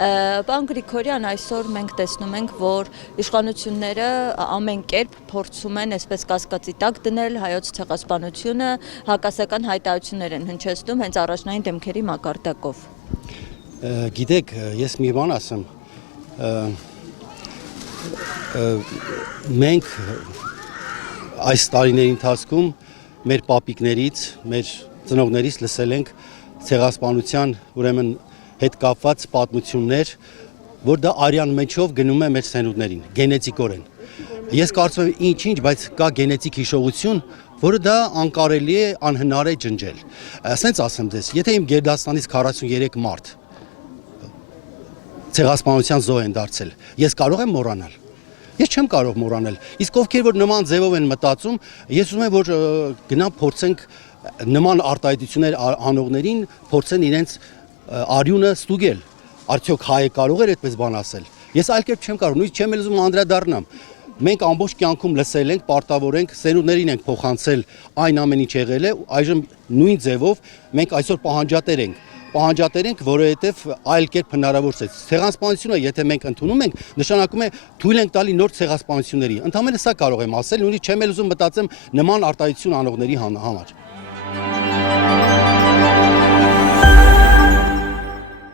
Պարոն Գրիգորյան, այսօր մենք տեսնում ենք, որ իշխանությունները ամեն կերպ փորձում են այսպես կասկածի տակ դնել հայոց ցեղասպանությունը, հակասական հայտարարություններ են հնչեցնում հենց առաջնային դեմքերի մակարդակով։ Գիտեք, ես մի բան ասեմ, մենք այս տարիների ընթացքում մեր պապիկներից, մեր ծնողներից լսել ենք ցեղասպանության ուրեմն հետ կապված պատմություններ, որ դա արյան մեջով գնում է մեր սերունդներին, գենետիկորեն։ Ես կարծում եմ ինչ-ինչ, բայց կա գենետիկ հիշողություն, որը դա անկարելի է, անհնար է ջնջել։ Ասենց ասեմ ձեզ, եթե իմ գերդաստանից 43 մարդ ցեղասպանության զոհ են դարձել, ես կարող եմ մոռանալ։ Ես չեմ կարող մոռանել։ Իսկ ովքեր որ նման ձևով են մտածում, ես ուզում եմ որ գնամ փորձենք նման արտահայտություններ անողներին փորձեն իրենց արյունը ստուգել։ Արդյոք հայը կարող էր այդպես բան ասել։ Ես այլ կերպ չեմ կարող, նույնիսկ չեմ ուզում անդրադառնամ։ Մենք ամբողջ կյանքում լսել ենք, պարտավոր ենք, սերունդներին ենք փոխանցել այն ամեն ինչ եղել է, այժմ նույն ձևով մենք այսօր պահանջատեր ենք, որովհետև այլ կերպ հնարավոր չէ։ Ցեղասպանությունը, եթե մենք ընդունում ենք, նշանակում է թույլ ենք տալի նոր ցեղասպանությունների։ Ընդհանրապես սա կարող եմ ասել, նույնիսկ չեմ ուզում մտածեմ նման արտահայտություն անողների համար։